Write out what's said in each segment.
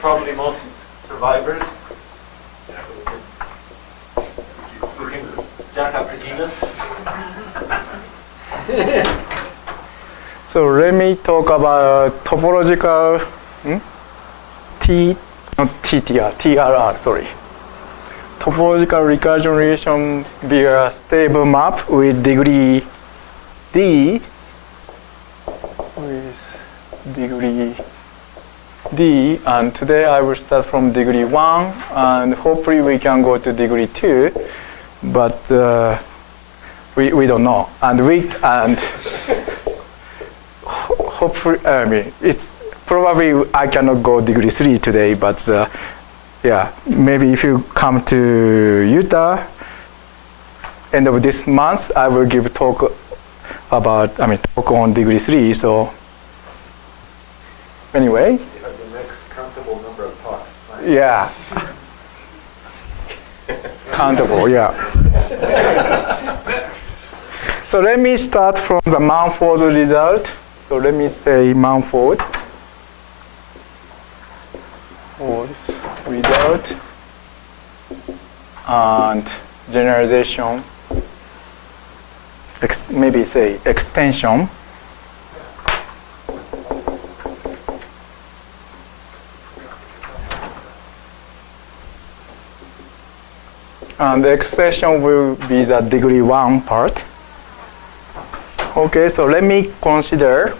Probably most survivors. We can jack up your genus. So let me talk about topological TRR, sorry. Topological recursion relation via stable map with degree D and today I will start from degree 1 and hopefully we can go to degree 2, but we don't know, and hopefully it's probably I cannot go degree 3 today, but yeah, maybe if you come to Utah end of this month I will give talk about talk on degree 3. So anyway, you have the next countable number of talks. Right? Yeah. Countable, yeah. So let me start from the Mumford result. So let me say Mumford result and generalization, maybe say extension. And the extension will be the degree 1 part. Okay, so let me consider,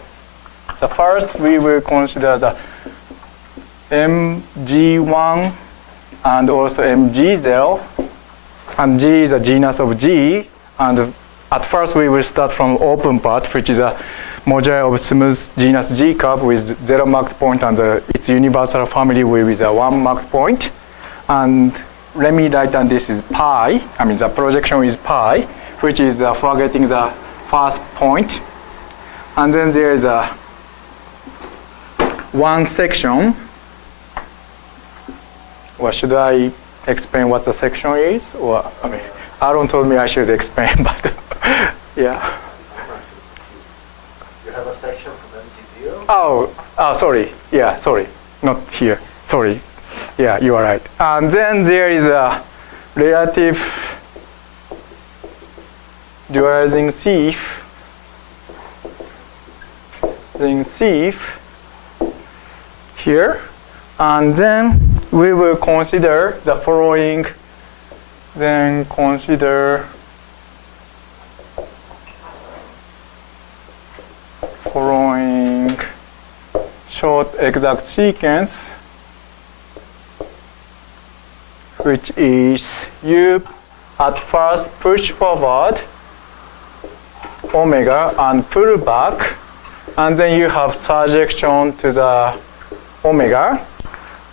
the first we will consider the mg1 and also mg0, and G is a genus of G, and at first we will start from open part, which is a moduli of smooth genus G curve with 0 marked point and its universal family with a 1 marked point. And let me write down this is pi, the projection is pi, which is forgetting the first point. And then there is a one section. Well, should I explain what the section is? Or, Aaron told me I should explain, but yeah. You have a section from MG0? Oh, sorry. Yeah, sorry. Not here. Sorry. Yeah, you are right. And then there is a relative dualizing sieve here. And then we will consider the following. Then consider following short exact sequence, which is you at first push forward omega and pull back, and then you have surjection to the omega,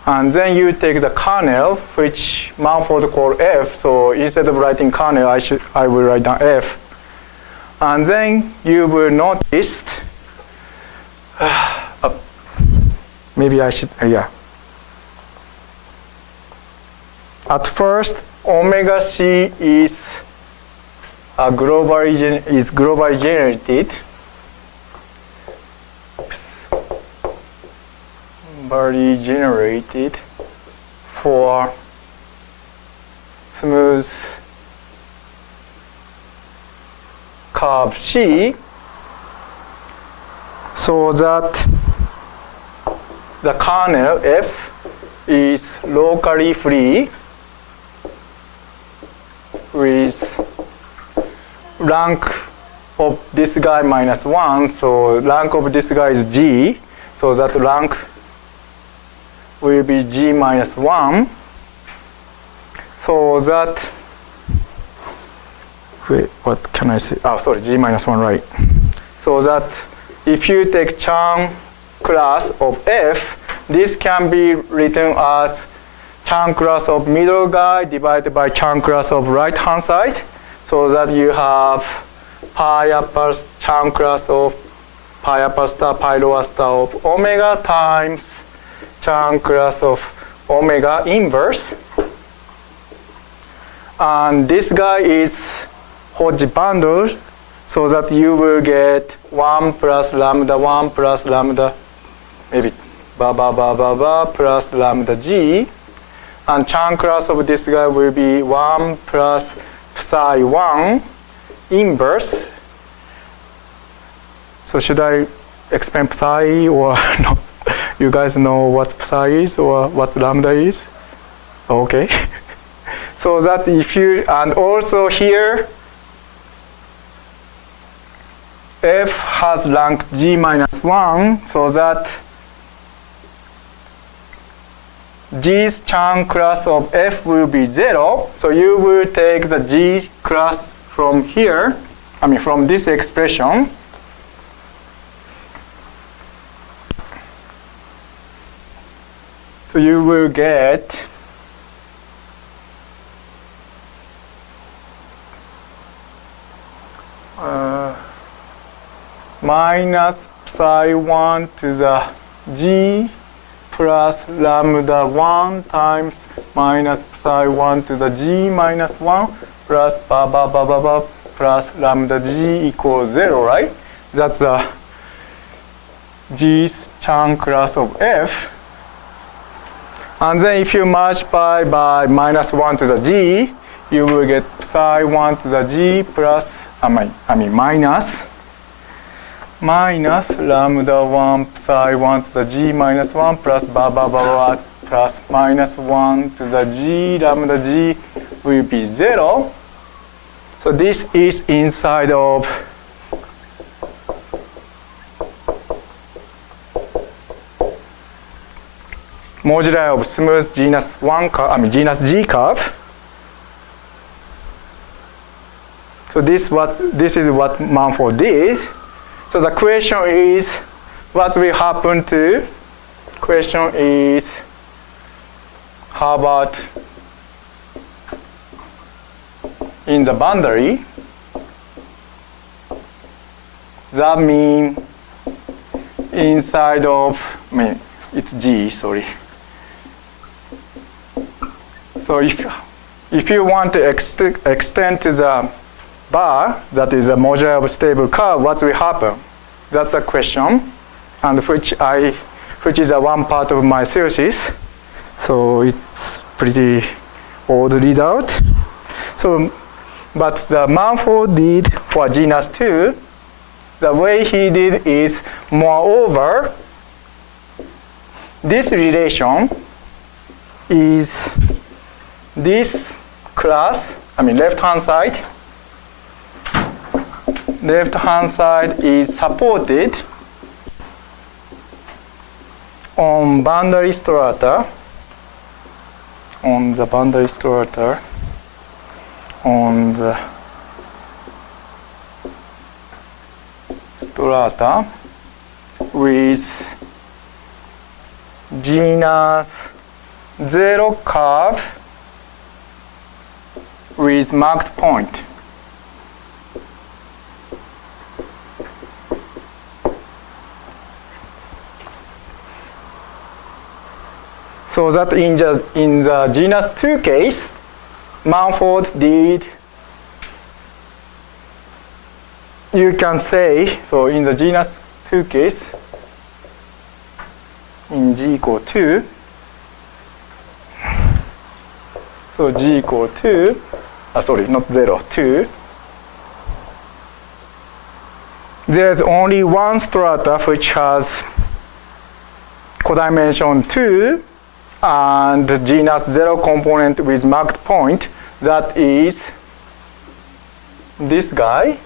and then you take the kernel, which Mumford called F. So instead of writing kernel, I will write down F, and then you will notice. Maybe I should. Yeah. At first, omega c is globally generated. Globally generated for smooth curve C, so that the kernel F is locally free with rank of this guy minus 1, so rank of this guy is G, so that rank will be G minus 1, so that, wait, what can I say? Oh, sorry, G minus 1, right. So that if you take Chern class of F, this can be written as Chern class of middle guy divided by Chern class of right hand side, so that you have pi upper Chern class of pi upper star pi lower star of omega times Chern class of omega inverse, and this guy is Hodge bundle, so that you will get 1 plus lambda 1 plus lambda, maybe plus lambda g. And Chang class of this guy will be 1 plus psi 1 inverse. So should I explain psi or no? You guys know what psi is or what lambda is? Okay. So that if you, and also here, f has rank g minus 1, so that g's Chang class of f will be 0. So you will take the g class from here, from this expression. So you will get minus psi 1 to the g plus lambda 1 times minus psi 1 to the g minus 1 plus plus lambda g equals 0, right? That's the g's Chang class of f. And then if you multiply by minus 1 to the g, you will get psi 1 to the g plus, minus lambda 1 psi 1 to the g minus 1 plus plus minus 1 to the g lambda g will be 0. So this is inside of moduli of smooth genus 1 curve, genus G curve. So this is what Mumford did. So the question is, what will happen to? Question is, how about in the boundary? That means inside of, it's G, sorry. So if you want to extend to the bar, that is a moduli of stable curve, what will happen? That's a question, and which is a one part of my thesis. So it's pretty old result. So, but the Mumford did for genus 2, the way he did is, moreover, this relation is this class, left-hand side. Left-hand side is supported on boundary strata, on the boundary strata, on the strata with genus 0 curve with marked point. So that in the genus 2 case, Mumford did, you can say, so in the genus 2 case, in G equal 2, so G equal 2, not 0, 2. There's only one strata which has codimension 2 and genus 0 component with marked point. That is this guy.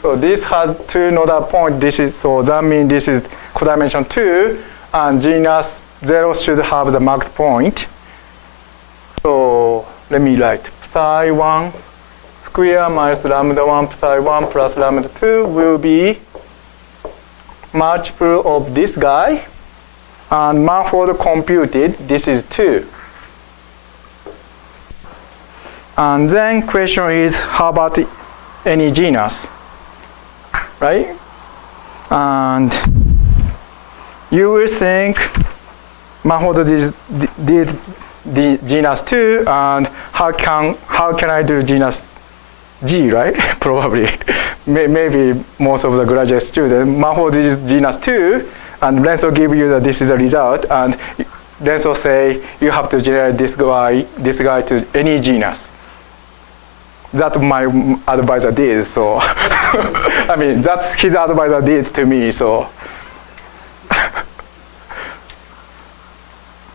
So this has 2 nodal points. So that means this is codimension 2, and genus 0 should have the marked point. So let me write psi 1 square minus lambda 1 psi 1 plus lambda 2 will be multiple of this guy, and Mumford computed this is 2. And then question is, how about any genus, right? And you will think Mumford did the genus 2, and how can I do genus G, right? Probably. Maybe most of the graduate students, Mumford is genus 2, and Lenso give you that this is a result, and Lenso say you have to generate this guy to any genus. That my advisor did, so I mean that's his advisor did to me, so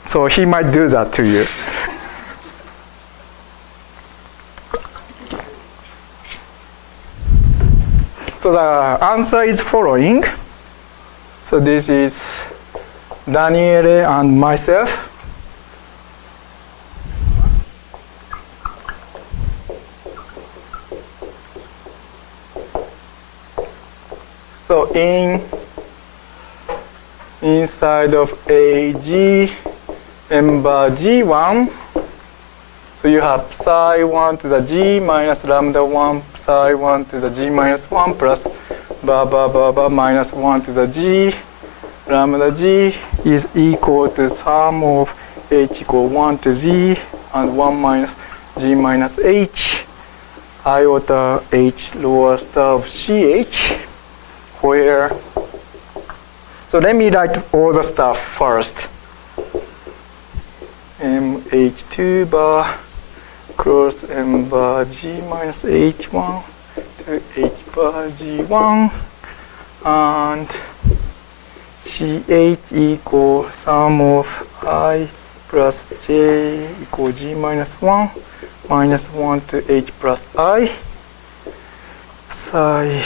so he might do that to you. So the answer is following. So this is Daniele and myself. So inside of AG member G1, so you have psi 1 to the G minus lambda 1 psi 1 to the G minus 1 plus blah blah blah blah minus 1 to the G lambda G is equal to sum of H equal 1 to Z and 1 minus G minus H iota H lower star of CH, where, so let me write all the stuff first. MH2 bar cross M bar G minus H1 to H bar G1 and CH equal sum of I plus J equal G minus 1 minus 1 to H plus I psi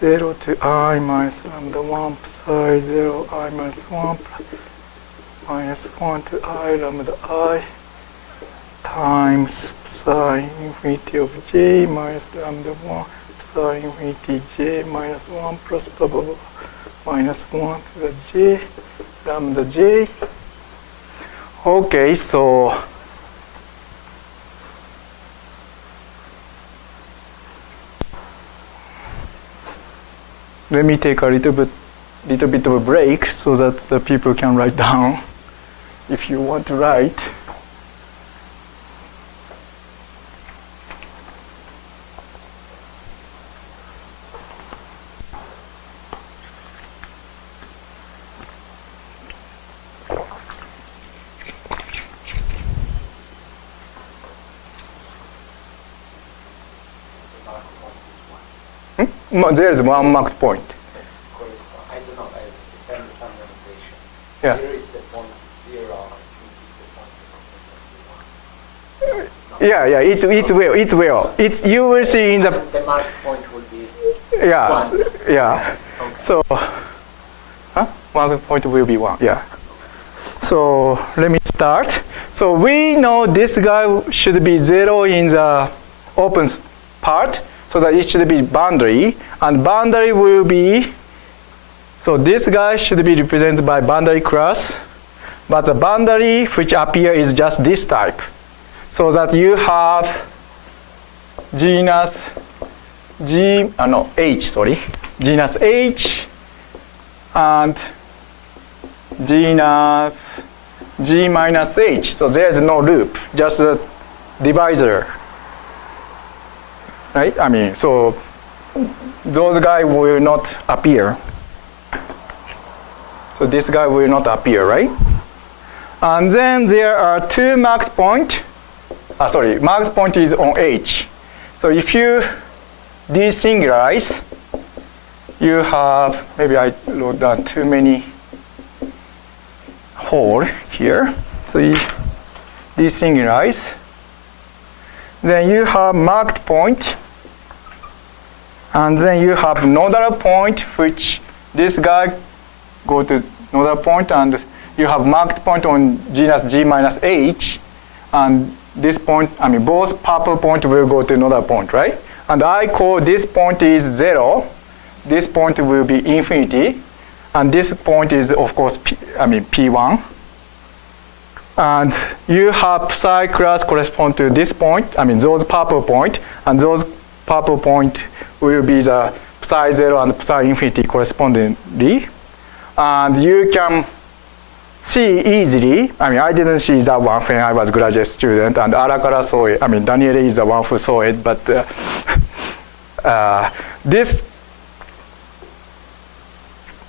0 to I minus lambda 1 psi 0 I minus 1 minus 1 to I lambda I times psi infinity of J minus lambda 1 psi infinity J minus 1 plus blah blah blah minus 1 to the J lambda J. Okay, so let me take a little bit of a break so that the people can write down if you want to write. There is one marked point. I don't know, I understand the notation. Yeah. 0 is the point 0, is the point Yeah, it will. You will see in the marked point will be yes, 1. yeah. Okay. So, marked point will be 1. Yeah. So let me start. So we know this guy should be 0 in the open part. So that it should be boundary, and boundary will be, so this guy should be represented by boundary class, but the boundary which appear is just this type. So that you have genus genus H and genus G minus H. So there is no loop, just a divisor. Right? I mean, so those guys will not appear. So this guy will not appear, right? And then there are two marked point. Marked point is on H. So if you desingularize, you have, maybe I wrote down too many hole here. So you desingularize. Then you have marked point. And then you have nodal point, which this guy go to nodal point, and you have marked point on genus G minus H, and this point, I mean, both purple point will go to nodal point, right? And I call this point is 0. This point will be infinity, and this point is, of course, P1. And you have psi class correspond to this point, those purple point, and those purple point will be the psi 0 and psi infinity correspondingly. And you can see easily, I didn't see that one when I was graduate student, and Arakara saw it. Daniele is the one who saw it, but this,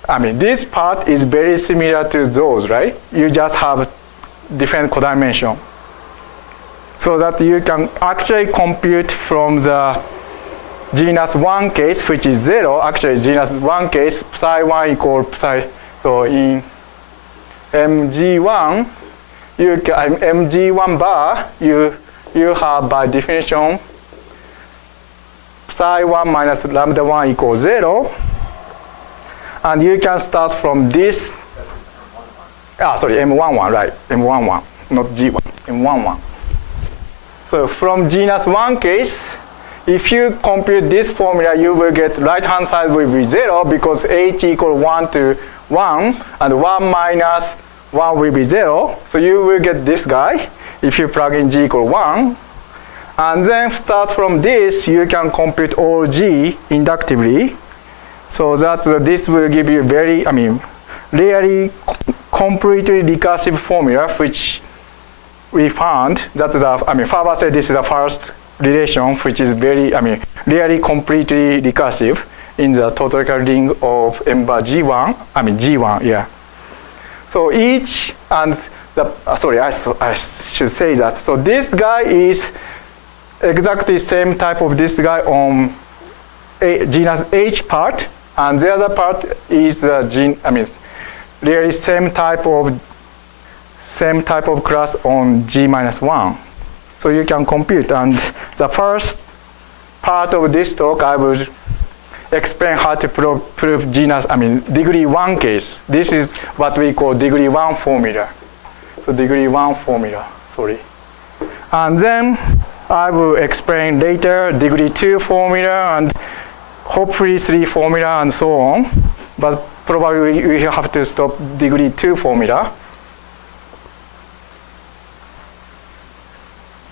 I mean, this part is very similar to those, right? You just have different codimension. So that you can actually compute from the genus 1 case, which is 0, actually genus 1 case, psi 1 equal psi. So in mg1, mg1 bar, you have by definition psi 1 minus lambda 1 equals 0. And you can start from this. M11, right? M11, not G1, M11. So from genus 1 case, if you compute this formula, you will get right-hand side will be 0 because h equal 1 to 1, and 1 minus 1 will be 0. So you will get this guy if you plug in g equal 1. And then start from this, you can compute all g inductively. So that this will give you very, really completely recursive formula, which we found that Faber said this is the first relation which is very, really completely recursive in the tautological ring of M bar G1, G1, yeah. So each, and I should say that. So this guy is exactly same type of this guy on genus H part, and the other part is the really same type of class on G minus 1. So you can compute, and the first part of this talk I will explain how to prove genus, degree 1 case. This is what we call degree 1 formula. So degree 1 formula, sorry. And then I will explain later degree 2 formula and hopefully 3 formula and so on. But probably we have to stop degree 2 formula.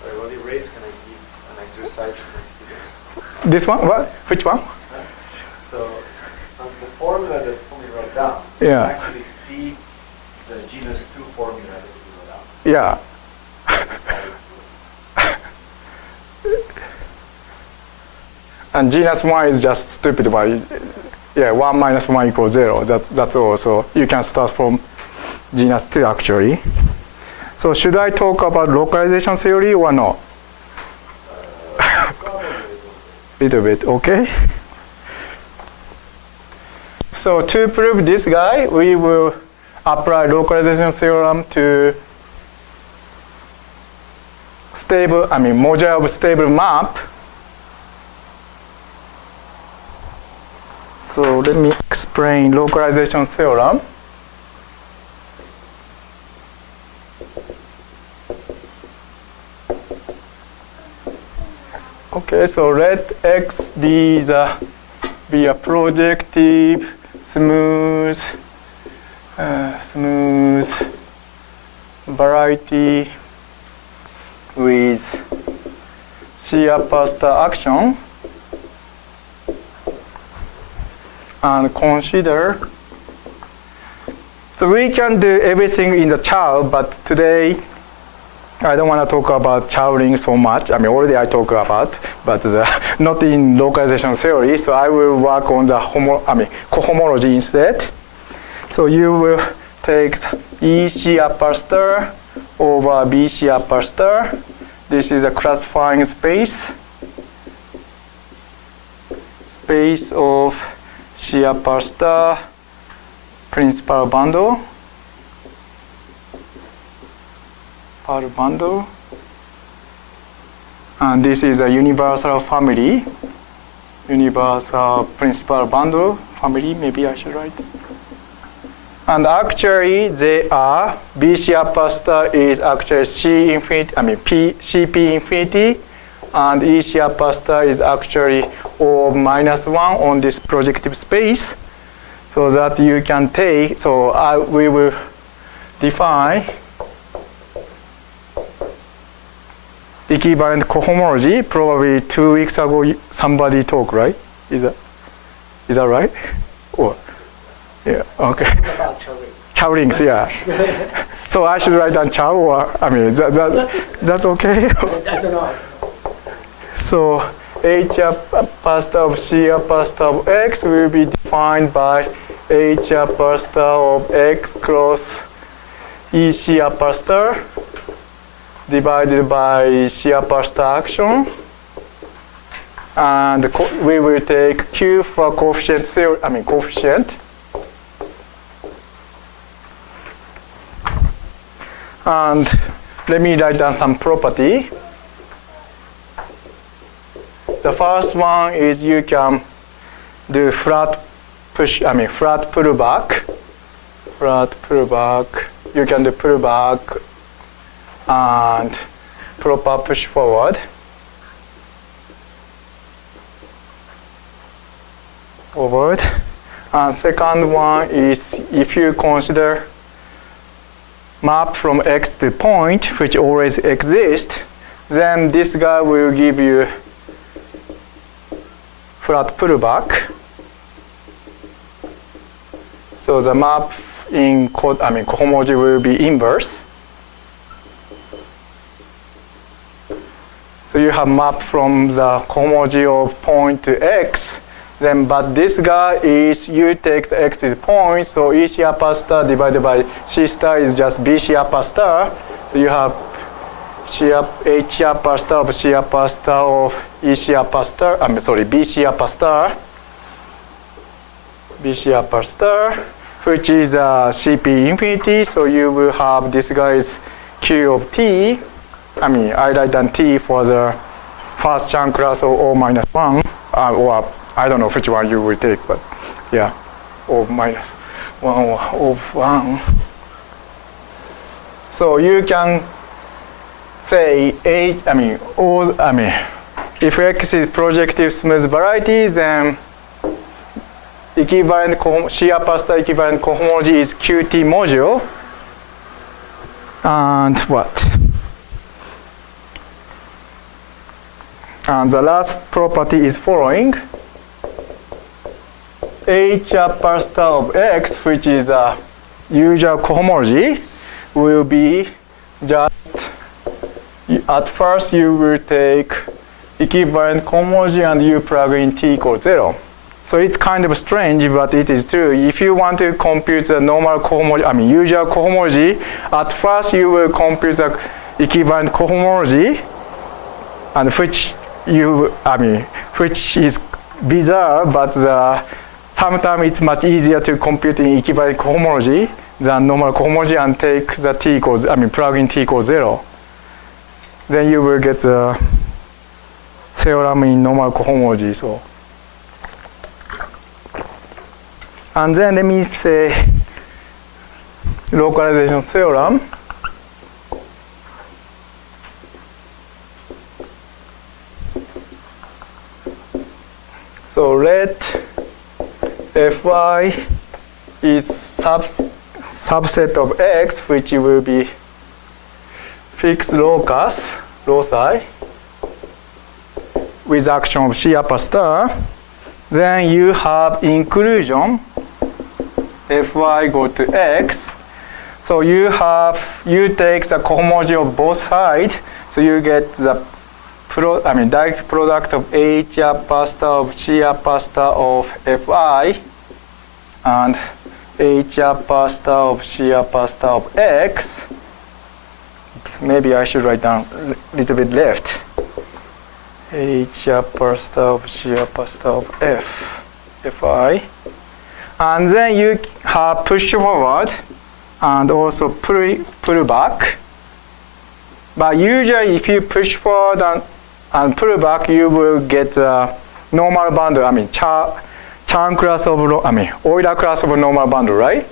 Sorry, while you raise, can I give an exercise to my students? This one? What? Which one? So the formula that we wrote down, yeah. you actually see the genus 2 formula that we wrote down. Yeah. And genus 1 is just stupid one. Yeah, 1 minus 1 equals 0. That's all. So you can start from genus 2 actually. So should I talk about localization theory or no? Little bit, okay. So to prove this guy, we will apply localization theorem to stable, module of stable map. So let me explain localization theorem. Okay, so let X be a projective, smooth variety with shear pasta action. And consider, so we can do everything in the Chow, but today I don't want to talk about Chowing so much. Already I talk about, but not in localization theory. So I will work on the cohomology instead. So you will take EC upper star over BC upper star. This is a classifying space of shear per star principal bundle per bundle, and this is a universal family, universal principal bundle family, maybe I should write. And actually they are, BC upper star is actually C infinity, CP infinity, and EC upper star is actually O minus 1 on this projective space, so that you can take, so we will define equivalent cohomology. Probably 2 weeks ago somebody talked, right? Is that right? Or, yeah, okay. Chow rings, yeah. So I should write down Chow, or that's okay. I don't know. So H upper star of C upper star of X will be defined by H upper star of X cross EC upper star divided by C upper star action. And we will take Q for coefficient theory, coefficient. And let me write down some property. The first one is you can do flat pullback. You can do pullback and proper push forward. And second one is if you consider map from X to point, which always exists, then this guy will give you flat pullback. So the map in cohomology will be inverse. So you have map from the cohomology of point to X. Then, but this guy is you take the X is point, so EC upper star divided by C star is just BC upper star. So you have H upper star of C upper star of EC upper star. BC upper star. BC upper star, which is CP infinity. So you will have this guy is Q of T. I write down T for the first Chern class of O minus 1, or I don't know which one you will take, but yeah, O minus 1 or O 1. So you can say if X is projective smooth variety, then equivalent C upper star equivalent cohomology is QT module. And what? And the last property is following. H upper star of X, which is a usual cohomology, will be just, at first you will take equivalent cohomology and you plug in T equals 0. So it's kind of strange, but it is true. If you want to compute the normal cohomology, usual cohomology, at first you will compute the equivalent cohomology, and which is bizarre, but sometimes it's much easier to compute in equivalent cohomology than normal cohomology and take the T equals, plug in T equals 0. Then you will get the theorem in normal cohomology. So, and then let me say localization theorem. So let Fy is subset of X, which will be fixed loci with action of C upper star. Then you have inclusion Fy go to X. So you take the cohomology of both sides. So you get the direct product of H upper star of C upper star of Fi and H upper star of C upper star of X. Oops, maybe I should write down a little bit left. H upper star of C upper star of Fi. And then you have push forward and also pull back. But usually if you push forward and pull back, you will get the normal bundle. Chern class of Euler class of normal bundle, right?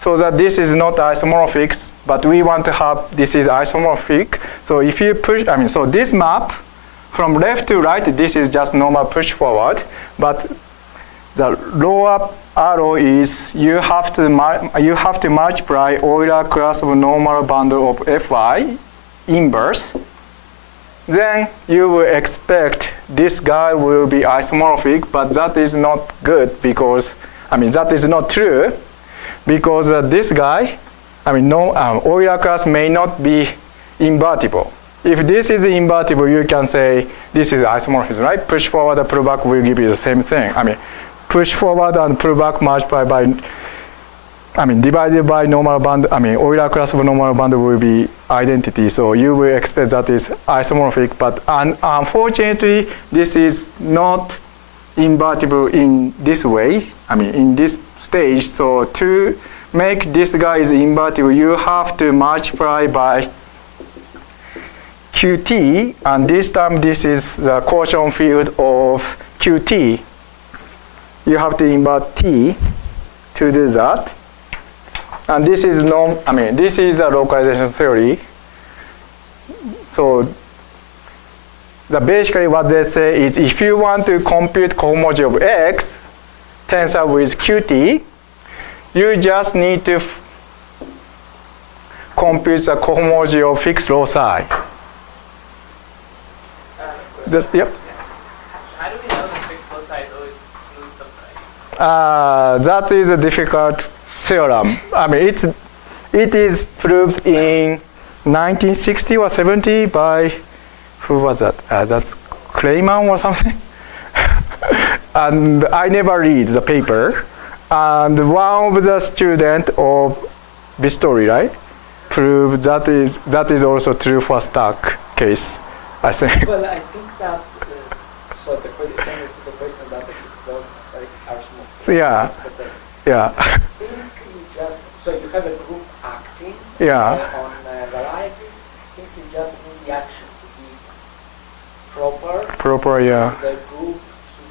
So that this is not isomorphic, but we want to have this is isomorphic. So if you push, so this map from left to right, this is just normal push forward. But the lower arrow is you have to multiply Euler class of normal bundle of Fi inverse. Then you will expect this guy will be isomorphic, but that is not good because, that is not true because this guy, Euler class may not be invertible. If this is invertible, you can say this is isomorphism, right? Push forward and pull back will give you the same thing. push forward and pull back multiplied by, divided by normal bundle, Euler class of normal bundle will be identity. So you will expect that is isomorphic, but unfortunately, this is not invertible in this way, in this stage. So to make this guy is invertible, you have to multiply by Qt, and this time this is the quotient field of Qt. You have to invert T to do that. And this is this is a localization theory. So basically what they say is if you want to compute cohomology of X tensor with Qt, you just need to compute the cohomology of fixed loci. Yep. How do we know that fixed loci is always smooth sometimes? That is a difficult theorem. It is proved in 1960 or 70 by, who was that? That's Clayman or something. And I never read the paper. And one of the students of Bistori, right, proved that is also true for stack case, I think. Well, I think that, so the question is the question that it's those are small. So yeah. Yeah. I think you just, so you have a group acting Yeah. On a variety. I think you just need the action to be proper. Proper, yeah. The group to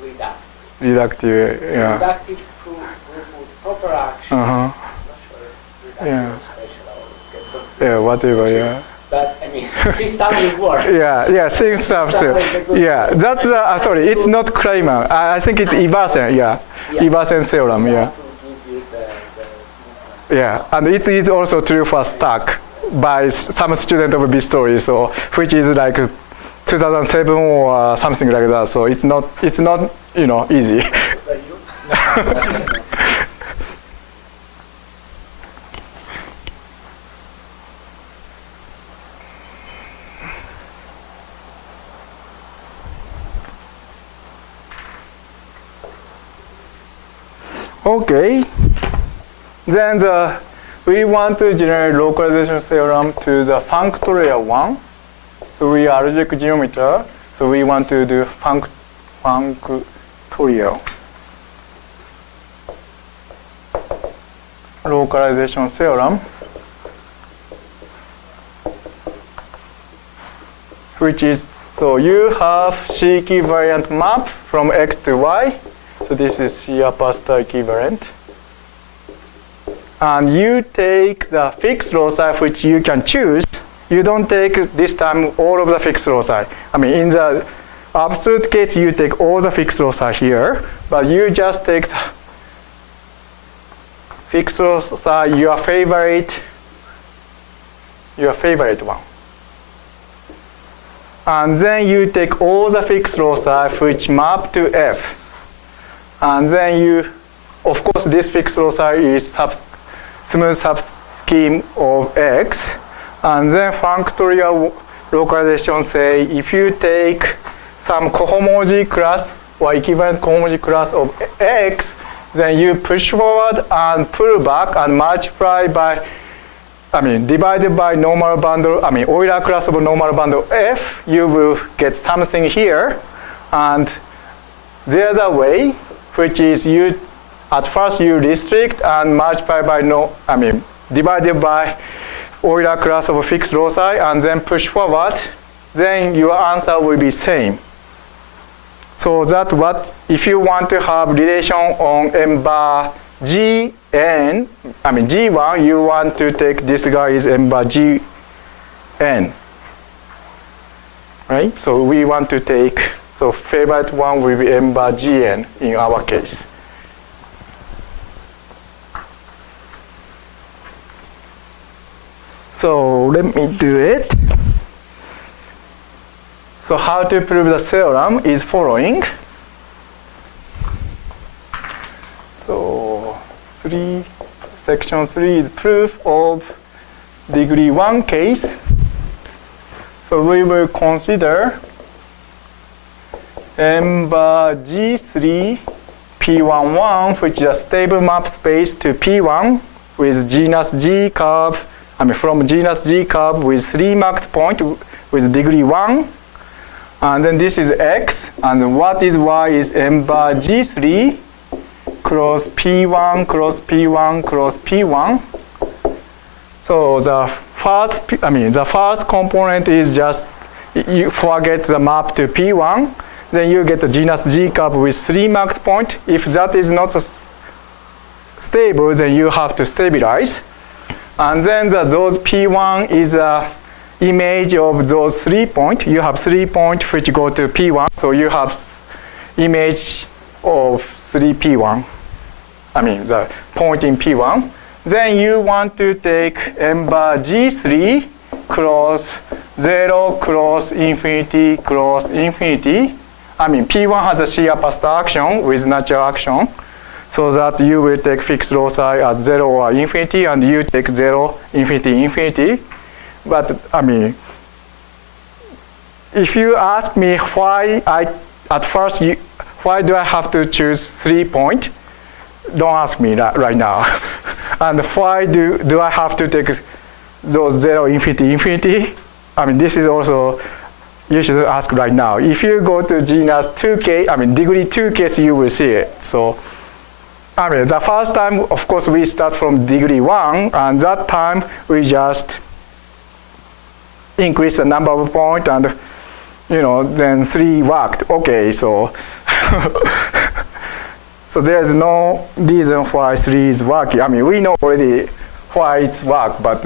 be reductive. Reductive, yeah. Reductive group with proper action. Uh-huh. I'm not sure if reductive Yeah. is special or get something. Yeah, whatever, yeah. But system will work. Yeah, same stuff too. Yeah, that's sorry, it's not Clayman. I think it's Iversen, yeah. Iversen theorem, yeah. Yeah, and it is also true for stack by some student of Bistori, so which is like 2007 or something like that. So it's not easy. Okay, then we want to generate localization theorem to the functorial one. So we are algebraic geometer, so we want to do functorial localization theorem, which is, so you have C equivalent map from X to Y. So this is C upper star equivalent. And you take the fixed loci which you can choose. You don't take this time all of the fixed loci. In the absolute case, you take all the fixed loci here, but you just take the fixed loci, your favorite one. And then you take all the fixed loci which map to F. And then you, of course, this fixed loci is smooth subscheme of X. And then functorial localization say if you take some cohomology class or equivalent cohomology class of X, then you push forward and pull back and multiply by, divided by normal bundle, Euler class of normal bundle F, you will get something here. And the other way, which is you, at first you restrict and multiply by divided by Euler class of fixed loci and then push forward, then your answer will be same. So that what, if you want to have relation on M bar Gn, G1, you want to take this guy is M bar Gn. Right? So we want to take, so favorite one will be M bar Gn in our case. So let me do it. So how to prove the theorem is following. So section 3 is proof of degree 1 case. So we will consider M bar G3 P11, which is a stable map space to P1 with genus G curve, from genus G curve with 3 marked point with degree 1. And then this is X, and what is Y is M bar G3 cross P1 cross P1 cross P1. So the first component is just, you forget the map to P1, then you get the genus G curve with 3 marked point. If that is not stable, then you have to stabilize. And then those P1 is a image of those 3 points. You have 3 points which go to P1, so you have image of 3P1. The point in P1. Then you want to take M bar G3 cross 0 cross infinity cross infinity. P1 has a shear past action with natural action, so that you will take fixed loci at 0 or infinity, and you take 0, infinity, infinity. But if you ask me why why do I have to choose 3 points, don't ask me that right now. And why do I have to take those 0, infinity, infinity? This is also, you should ask right now. If you go to genus 2k, degree 2 case, you will see it. So, the first time, of course, we start from degree 1, and that time we just increase the number of points, and then 3 worked. Okay, so so there's no reason why 3 is working. We know already why it's work, but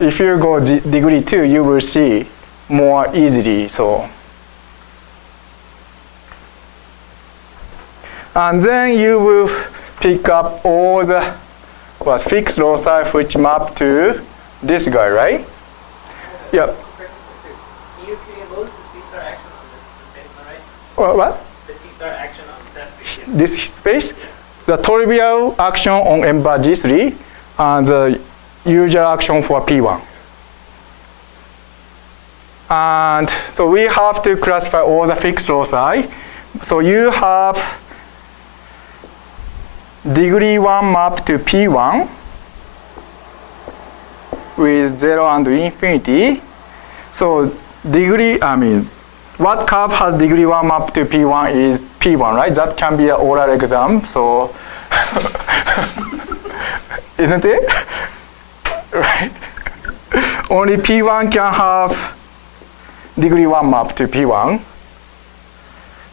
if you go degree 2, you will see more easily. So, and then you will pick up all the fixed loci which map to this guy, right? Yep. Can you impose the C-star action on this space, am I right? What? The C-star action on that space. Yeah. This space? Yeah. The trivial action on M bar G3 and the usual action for P1. And so we have to classify all the fixed loci. So you have degree 1 map to P1 with 0 and infinity. So degree, what curve has degree 1 map to P1 is P1, right? That can be an oral exam, so isn't it? Right? Only P1 can have degree 1 map to P1.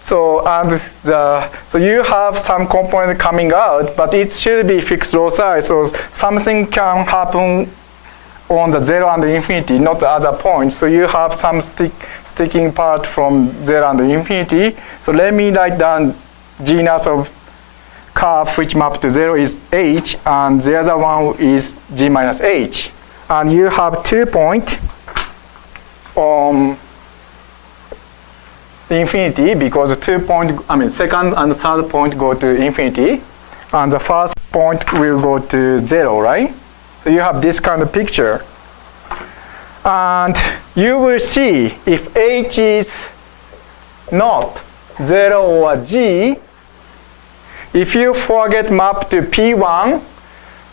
So so you have some component coming out, but it should be fixed loci. So something can happen on the 0 and infinity, not the other points. So you have some sticking part from 0 and infinity. So let me write down genus of curve which map to 0 is H, and the other one is G minus H. And you have 2 points on infinity, because 2 point, second and third point go to infinity, and the first point will go to 0, right? So you have this kind of picture. And you will see if H is not 0 or G, if you forget map to P1,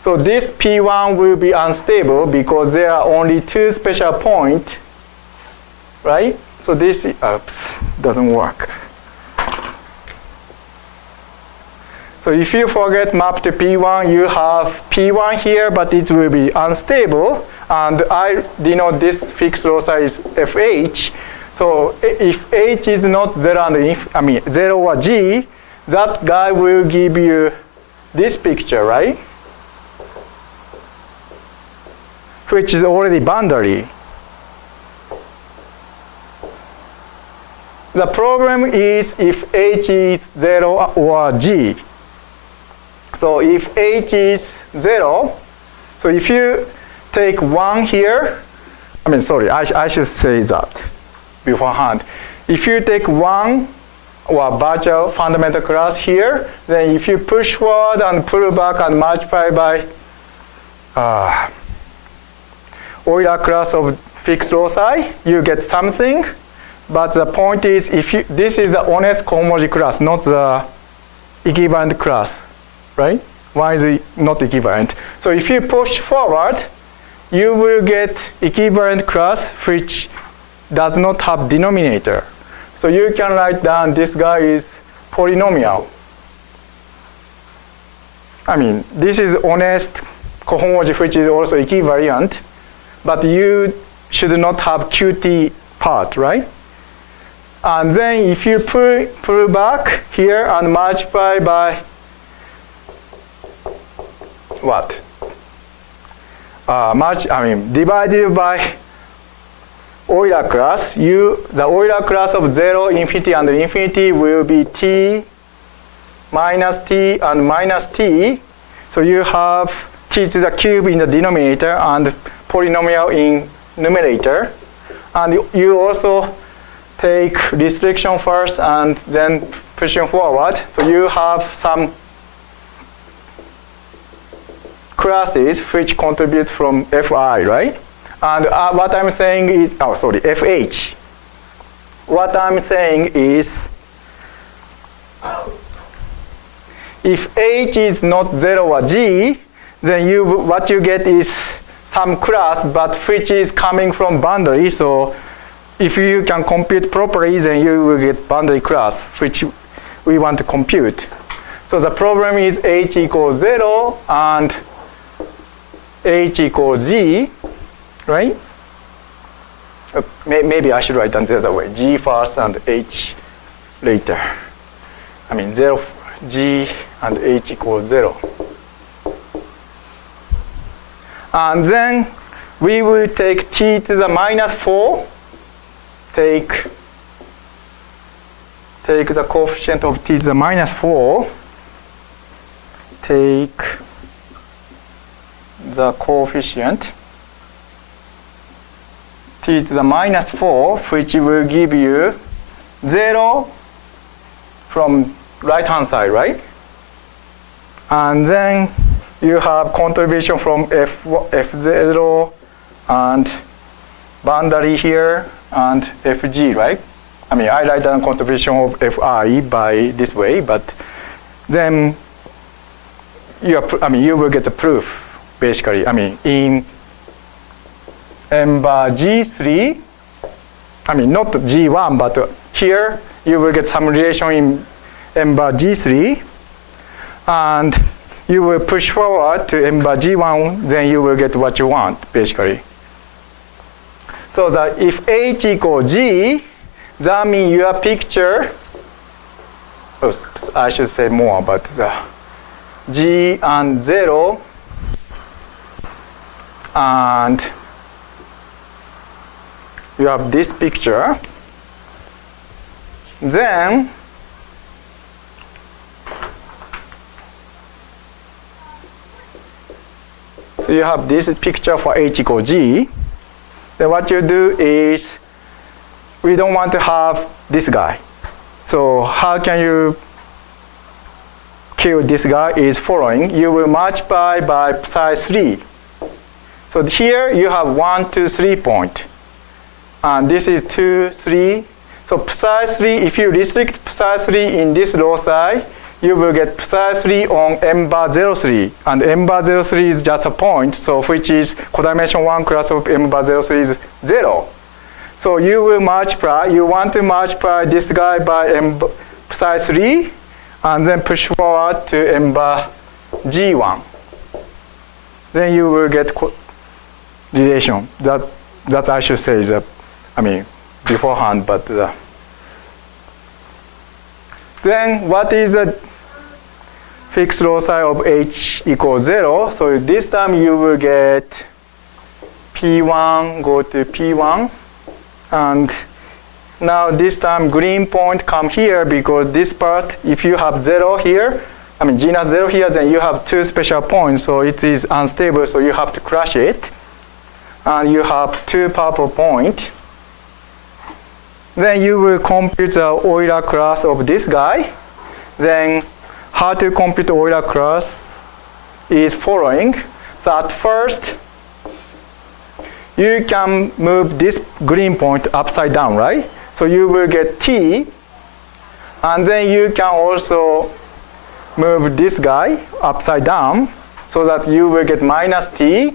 so this P1 will be unstable because there are only 2 special points, right? So this doesn't work. So if you forget map to P1, you have P1 here, but it will be unstable. And I denote this fixed loci is FH. So if H is not 0 and 0 or G, that guy will give you this picture, right? Which is already boundary. The problem is if H is 0 or G. So if H is 0, so if you take 1 here, I should say that beforehand. If you take 1 or virtual fundamental class here, then if you push forward and pull back and multiply by Euler class of fixed loci, you get something. But the point is, this is the honest cohomology class, not the equivalent class, right? Why is it not equivalent? So if you push forward, you will get equivalent class which does not have denominator. So you can write down this guy is polynomial. I mean, this is honest cohomology which is also equivalent, but you should not have Qt part, right? And then if you pull back here and multiply by what? Divided by Euler class, the Euler class of 0, infinity, and infinity will be t minus t and minus t. So you have t to the cube in the denominator and polynomial in numerator. And you also take restriction first and then pushing forward. So you have some classes which contribute from Fi, right? And what I'm saying is, Fh. What I'm saying is, if H is not 0 or G, then what you get is some class, but which is coming from boundary. So if you can compute properly, then you will get boundary class, which we want to compute. So the problem is H equals 0 and H equals G, right? Maybe I should write down the other way. G first and H later. 0, G and H equals 0. And then we will take t to the minus 4. Take the coefficient of t to the minus 4. Take the coefficient t to the minus 4, which will give you 0 from right hand side, right? And then you have contribution from F0 and boundary here and Fg, right? I write down contribution of Fi by this way, but then you will get the proof basically. In M bar G3, not G1, but here you will get some relation in M bar G3, and you will push forward to M bar G1, then you will get what you want, basically. So that if H equals G, that means your picture, I should say more, but G and 0, and you have this picture, then so you have this picture for H equals G. Then what you do is, we don't want to have this guy. So how can you kill this guy is following. You will multiply by psi 3. So here you have 1, 2, 3 point. And this is 2, 3. So psi 3, if you restrict psi 3 in this loci, you will get psi 3 on m bar 03. And m bar 03 is just a point, so which is codimension 1 class of m bar 03 is 0. So you will multiply, you want to multiply this guy by psi 3, and then push forward to m bar G1. Then you will get relation. That I should say is beforehand, but then what is the fixed loci of H equals 0? So this time you will get P1 go to P1, and now this time green point come here, because this part, if you have 0 here, genus 0 here, then you have 2 special points, so it is unstable, so you have to crush it. And you have 2 purple points. Then you will compute the Euler class of this guy. Then how to compute Euler class is following. So at first, you can move this green point upside down, right? So you will get t, and then you can also move this guy upside down so that you will get minus t,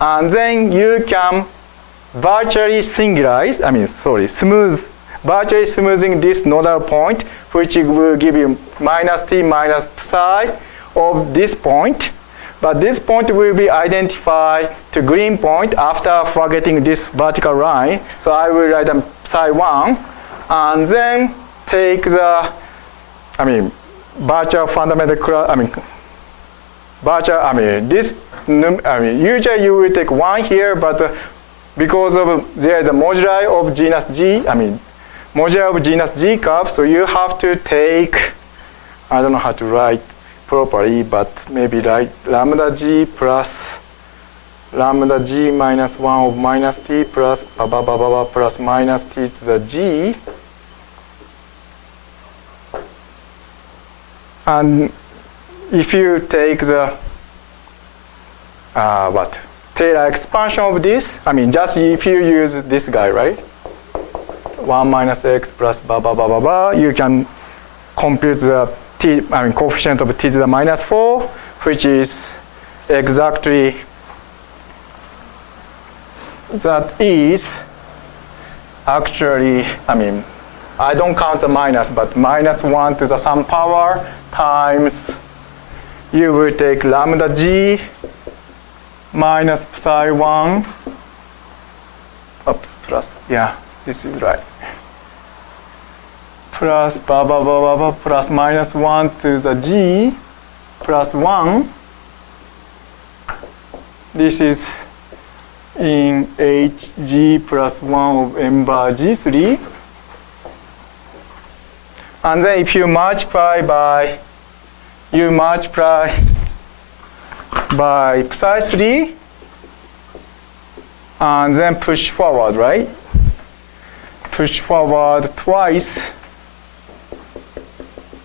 and then you can virtually virtually smoothing this nodal point, which will give you minus t minus psi of this point. But this point will be identified to green point after forgetting this vertical line. So I will write psi 1, and then take the, virtual fundamental class, usually you will take 1 here, but because of there is a moduli of genus G, moduli of genus G curve, so you have to take, I don't know how to write properly, but maybe like lambda G plus lambda G minus 1 of minus T plus plus minus T to the G. And if you take the Taylor expansion of this, just if you use this guy, right? 1 minus x plus you can compute the t, coefficient of t to the minus 4, which is exactly, that is actually, I don't count the minus, but minus 1 to the some power times, you will take lambda G minus psi 1, plus, yeah, this is right, plus plus minus 1 to the G plus 1. This is in Hg plus 1 of m bar G3. And then if you multiply by psi 3, and then push forward, right? Push forward twice,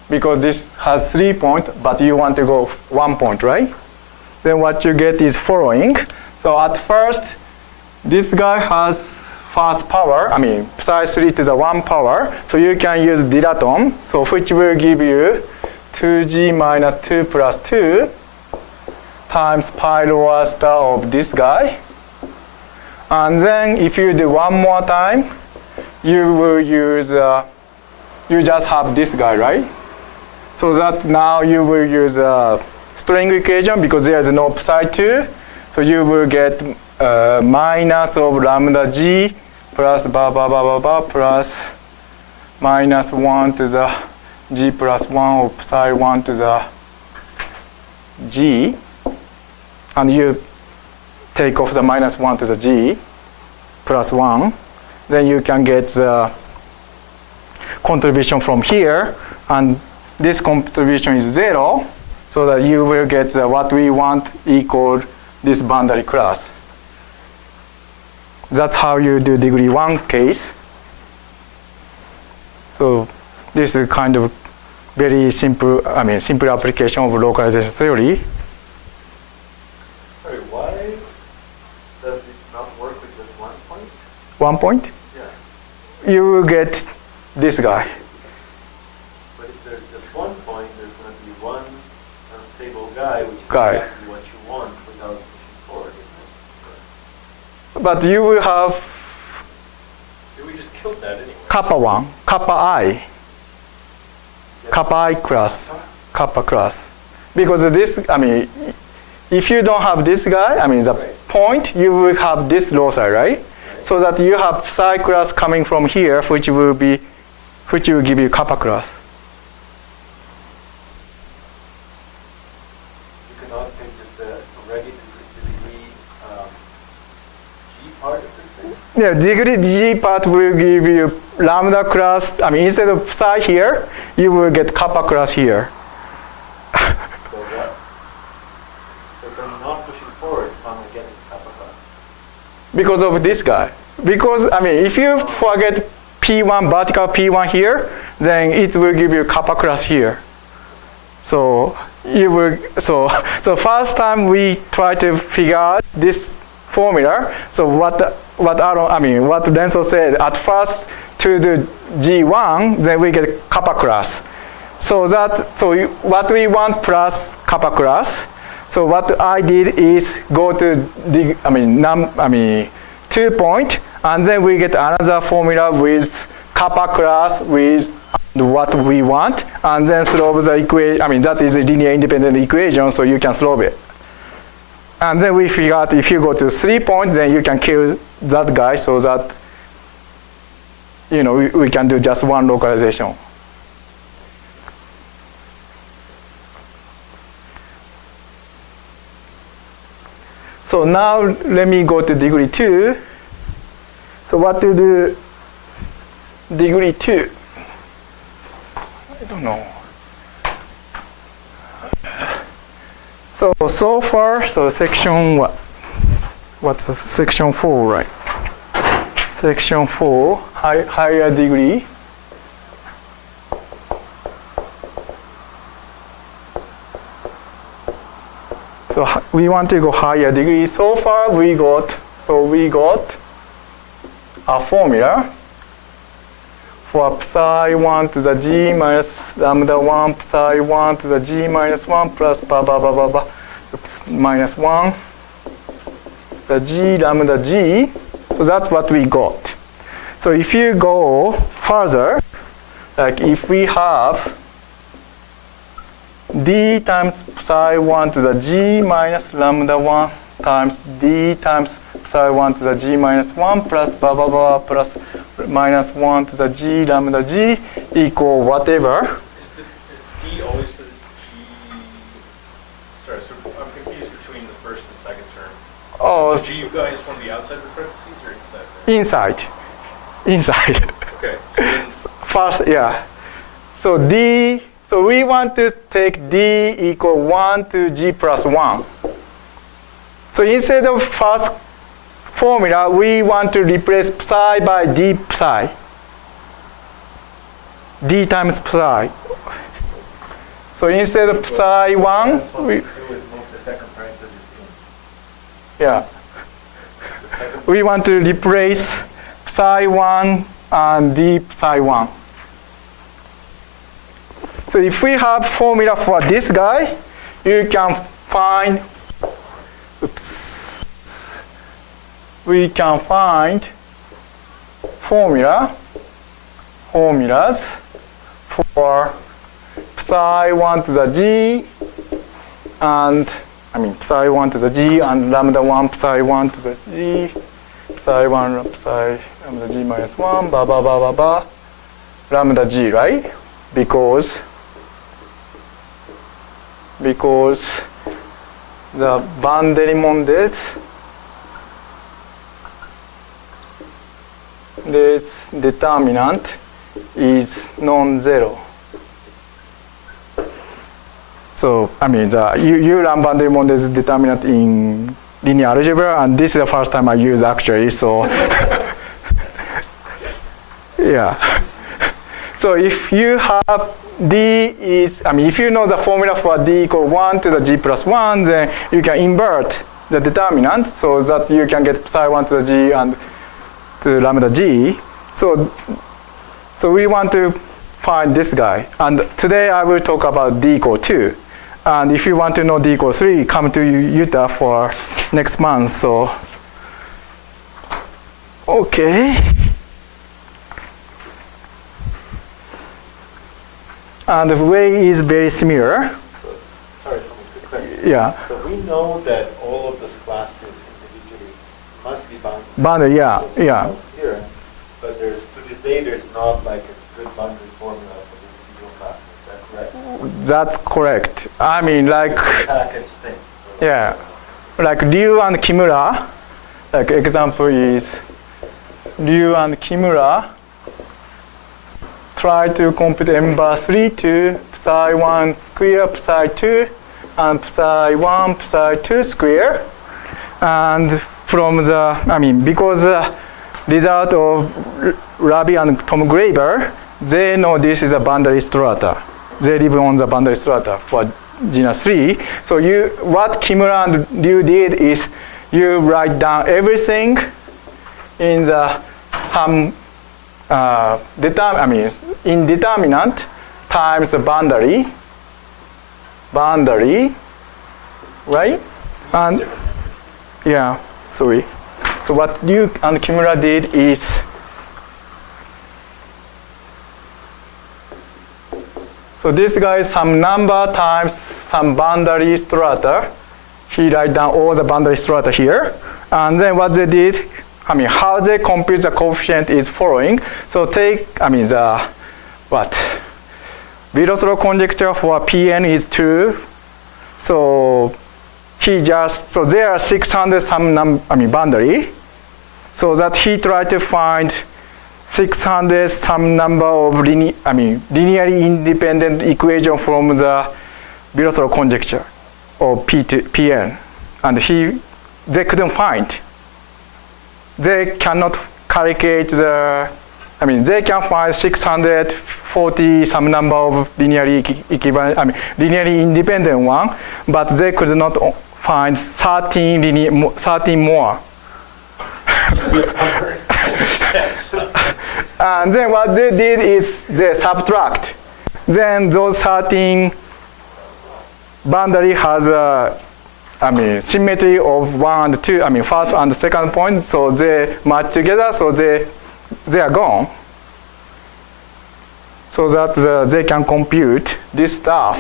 because this has 3 points, but you want to go 1 point, right? Then what you get is following. So at first, this guy has first power, psi 3 to the 1 power, so you can use dilaton, so which will give you 2g minus 2 plus 2 times pi lower star of this guy. And then if you do one more time, you will use, you just have this guy, right? So that now you will use a string equation because there is no psi 2. So you will get minus of lambda g plus plus minus 1 to the g plus 1 of psi 1 to the g. And you take off the minus 1 to the g plus 1. Then you can get the contribution from here. And this contribution is 0. So that you will get what we want equal this boundary class. That's how you do degree 1 case. So this is kind of very simple, simple application of localization theory. Sorry, why does it not work with just 1 point? 1 point? Yeah. You will get this guy. But if there's just 1 point, there's going to be one unstable guy, which is Guy. exactly what you want without pushing forward, isn't it? But you will have Yeah, we just killed that anyway. kappa 1, kappa I. Kappa I class, kappa class. Because this, if you don't have this guy, the point, you will have this loci, right? So that you have psi class coming from here, which will give you kappa class. You cannot take just the already degree G part of this thing? Yeah, degree G part will give you lambda class, instead of psi here, you will get kappa class here. So what? So if I'm not pushing forward, how am I getting kappa class? Because of this guy. Because, if you forget P1, vertical P1 here, then it will give you kappa class here. So you will, so first time we try to figure out this formula. So what Renzo said, at first to the G1, then we get kappa class. So what we want plus kappa class. So what I did is go to the 2 point, and then we get another formula with kappa class with what we want, and then solve the equation. That is a linear independent equation, so you can solve it. And then we figure out if you go to 3 points, then you can kill that guy, so that we can do just one localization. So now let me go to degree 2. So what to do degree 2? I don't know. So far, section what? What's section 4, right? Section 4, higher degree. So we want to go higher degree. So far we got a formula for psi 1 to the g minus lambda 1 psi 1 to the g minus 1 plus blah blah blah blah blah minus 1 the g lambda g. So that's what we got. So if you go further, like if we have d times psi 1 to the g minus lambda 1 times d times psi 1 to the g minus 1 plus blah blah blah plus minus 1 to the g lambda g equal whatever. Is d always to the g? Sorry, so I'm confused between the first and second term. Oh, G, you guys want to be outside the parentheses or inside? Inside. Okay. So then First, yeah. So d. So we want to take d equal 1 to g plus 1. So instead of first formula, we want to replace psi by d psi. D times psi. So instead of psi 1, that's what we do is move the second parenthesis in. yeah. We want to replace psi 1 and d psi 1. So if we have formula for this guy, you can find, we can find formulas for psi 1 to the g and psi 1 to the g and lambda 1 psi 1 to the g, psi 1 psi lambda g minus 1 blah blah blah blah blah lambda g, right? Because the boundary model, this determinant is non-zero. So you run boundary model determinant in linear algebra, and this is the first time I use actually. So yeah. So if you have d is, if you know the formula for d equal 1 to the g plus 1, then you can invert the determinant so that you can get psi 1 to the g and to lambda g. So we want to find this guy. And today I will talk about d equal 2. And if you want to know d equal 3, come to Utah for next month. So, okay. And the way is very similar. So, sorry, quick question. Yeah. So we know that all of those classes individually must be bounded. Boundary, yeah, yeah. Theorem, but to this day, there's not like a good boundary formula for the individual classes. Is that correct? That's correct. Like, Package thing. So yeah, like Ryu and Kimura. Like example is Ryu and Kimura try to compute m bar 3 to psi 1 square, psi 2, and psi 1, psi 2 square. And from the, because the result of Rabi and Tom Graeber, they know this is a boundary strata. They live on the boundary strata for genus 3. So what Kimura and Ryu did is you write down everything in the some indeterminate times the boundary, right? And yeah, sorry. So what you and Kimura did is so this guy is some number times some boundary strata. He write down all the boundary strata here. And then what they did, how they compute the coefficient is following. So take, the Virosoro conjecture for Pn is 2. So there are 600 some boundary. So that he tried to find 600 some number of linearly independent equation from the Virosoro conjecture of Pn. And they couldn't find. They cannot calculate they can find 640 some number of linearly equivalent, linearly independent one, but they could not find 13 more. And then what they did is they subtract. Then those 13 boundary has a symmetry of 1 and 2, first and second point, so they match together, so they are gone. So that they can compute this stuff.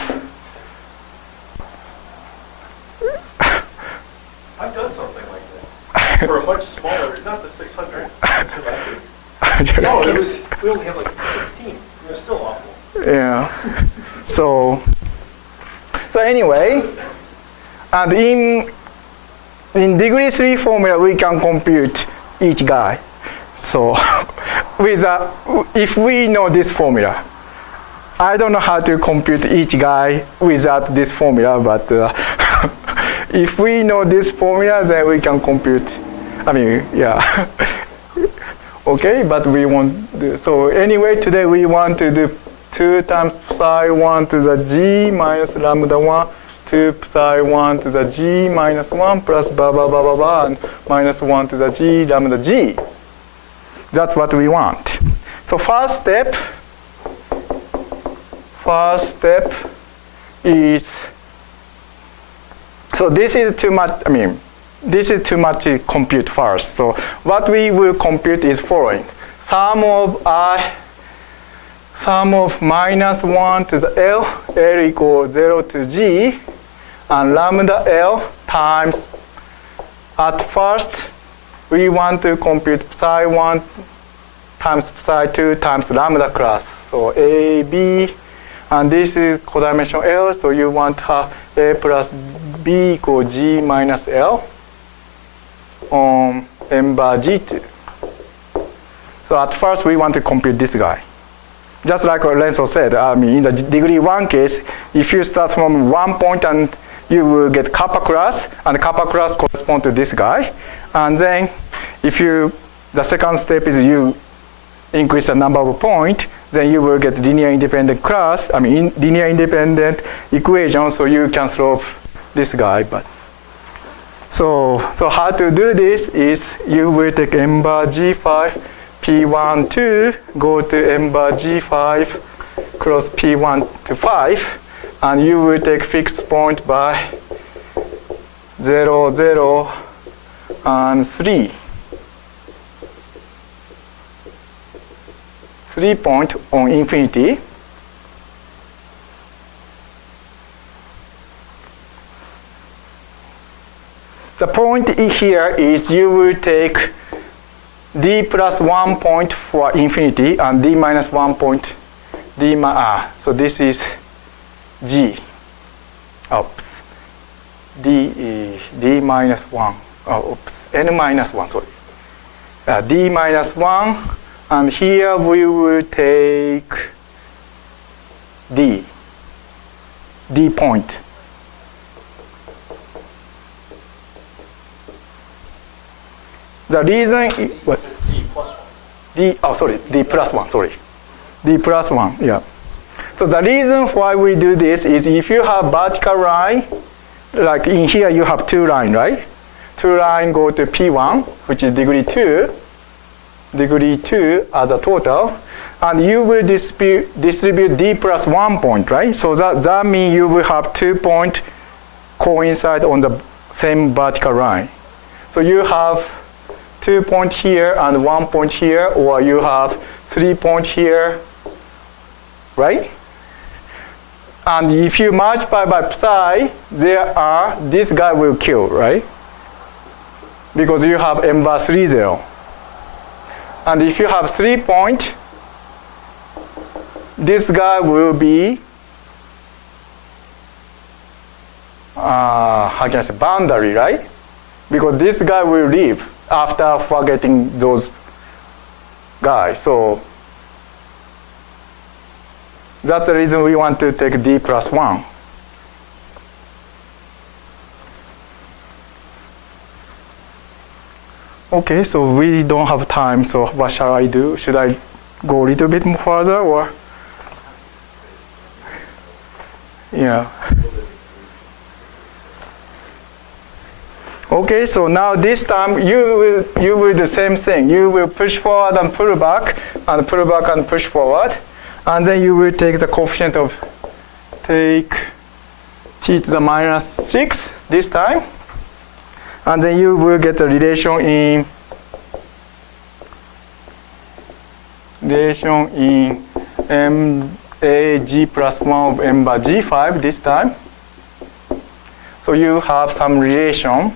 I've done something like this for a much smaller, not the 600. No, we only have like 16. It was still awful. Yeah. So anyway, and in degree 3 formula we can compute each guy. So if we know this formula, I don't know how to compute each guy without this formula, but if we know this formula, then we can compute. Yeah. Okay, but we want so anyway today we want to do 2 times psi 1 to the g minus lambda 1, 2 psi 1 to the g minus 1 plus blah blah blah blah blah and minus 1 to the g lambda g. That's what we want. So first step is, so this is too much, this is too much to compute first. So what we will compute is following. Sum of minus 1 to the L equals 0 to G, and lambda L times, at first, we want to compute psi 1 times psi 2 times lambda class. So A, B, and this is codimension L, so you want A plus B equals G minus L on M bar G2. So at first we want to compute this guy. Just like Renzo said, in the degree 1 case, if you start from 1 point and you will get kappa class, and kappa class corresponds to this guy. And then the second step is you increase the number of points, then you will get linear independent class, linear independent equation, so you can solve this guy. But so how to do this is you will take M bar G5, P1, 2, go to M bar G5, cross P1 to 5, and you will take fixed point by 0, 0, and 3. 3 point on infinity. The point here is you will take d plus 1 point for infinity and d minus 1 point so this is g. Oops. D minus 1. N minus 1, sorry. D minus 1, and here we will take D point. The reason what? D plus 1. D plus 1, sorry. D plus 1, yeah. So the reason why we do this is if you have vertical line, like in here you have 2 lines, right? 2 lines go to P1, which is degree 2. degree 2 as a total, and you will distribute d plus 1 point, right? So that means you will have 2 points coincide on the same vertical line. So you have 2 points here and 1 point here, or you have 3 points here, right? And if you multiply by psi, this guy will kill, right? Because you have m bar 3, 0. And if you have 3 points, this guy will be, how can I say, boundary, right? Because this guy will leave after forgetting those guys. So that's the reason we want to take d plus 1. Okay, so we don't have time, so what shall I do? Should I go a little bit more further, or? Yeah. Okay, so now this time you will do the same thing. You will push forward and pull back and push forward. And then you will take the coefficient of take t to the minus 6 this time. And then you will get a relation in MAG plus 1 of m bar g5 this time. So you have some relation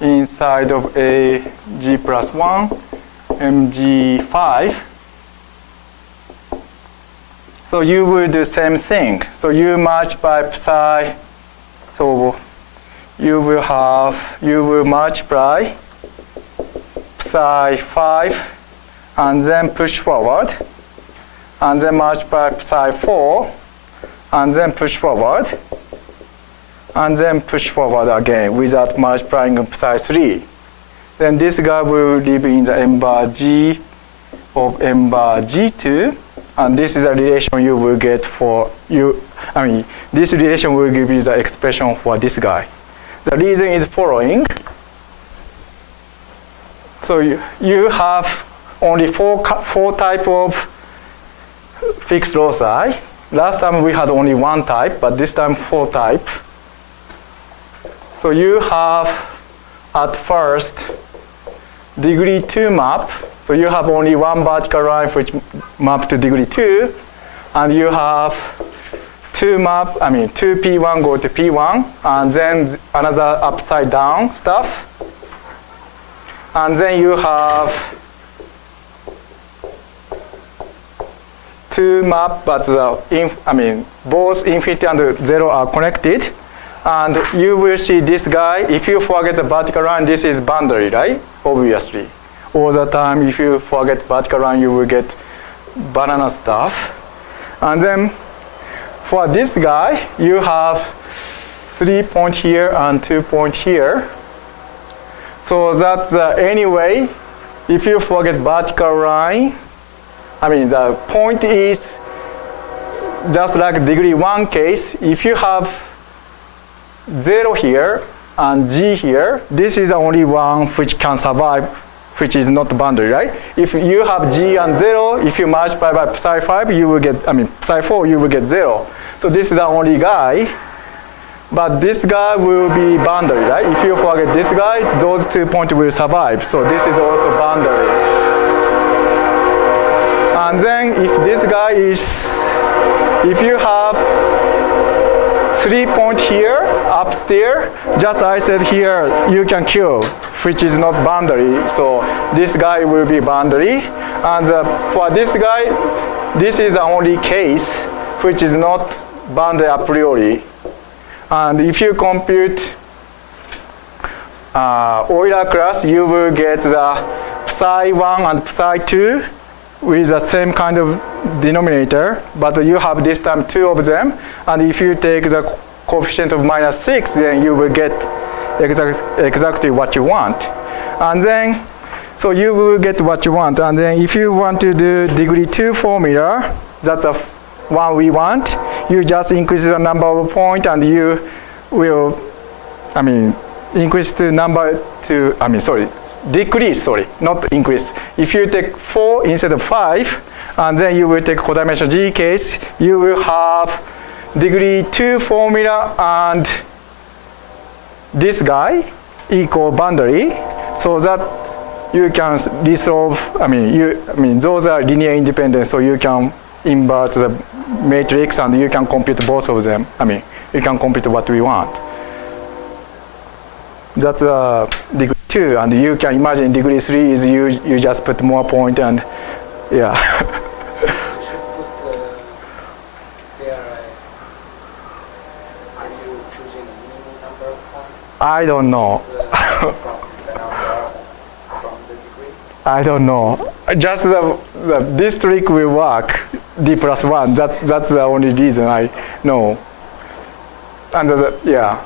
inside of a g plus 1 mg5. So you will do the same thing. So you multiply psi. So you will multiply psi 5 and then push forward, and then multiply psi 4 and then push forward, and then push forward again without multiplying psi 3. Then this guy will live in the m bar g of m bar g2, and this is a relation you will get for you. I mean, this relation will give you the expression for this guy. The reason is following. So you have only four type of fixed loci. Last time we had only one type, but this time 4 type. So you have at first degree 2 map. So you have only one vertical line which map to degree 2, and you have 2 P1 go to P1, and then another upside down stuff. And then you have 2 map, but both infinity and 0 are connected. And you will see this guy, if you forget the vertical line, this is boundary, right? Obviously. All the time, if you forget vertical line, you will get banana stuff. And then for this guy, you have 3 points here and 2 points here. So that's anyway, if you forget vertical line, the point is just like degree 1 case. If you have 0 here and g here, this is the only one which can survive, which is not the boundary, right? If you have g and 0, if you multiply by psi 5, you will get, psi 4, you will get 0. So this is the only guy. But this guy will be boundary, right? If you forget this guy, those 2 points will survive. So this is also boundary. And then if this guy is, if you have 3 points here, upstairs, just I said here, you can kill, which is not boundary. So this guy will be boundary. And for this guy, this is the only case which is not boundary a priori. And if you compute Euler class, you will get the psi 1 and psi 2 with the same kind of denominator, but you have this time 2 of them. And if you take the coefficient of minus 6, then you will get exactly what you want. And then, so you will get what you want. And then if you want to do degree 2 formula, that's the one we want. You just increase the number of points, and you will, increase the number to, decrease, sorry, not increase. If you take 4 instead of 5, and then you will take codimension G case, you will have degree 2 formula and this guy equal boundary, so that you can resolve, those are linear independent, so you can invert the matrix and you can compute both of them. You can compute what we want. That's degree 2, and you can imagine degree 3 is you just put more point and yeah. You should put there. Are you choosing a minimum number of points? I don't know. From the number from the degree? I don't know. Just this trick will work. D plus 1. That's the only reason I know. And yeah.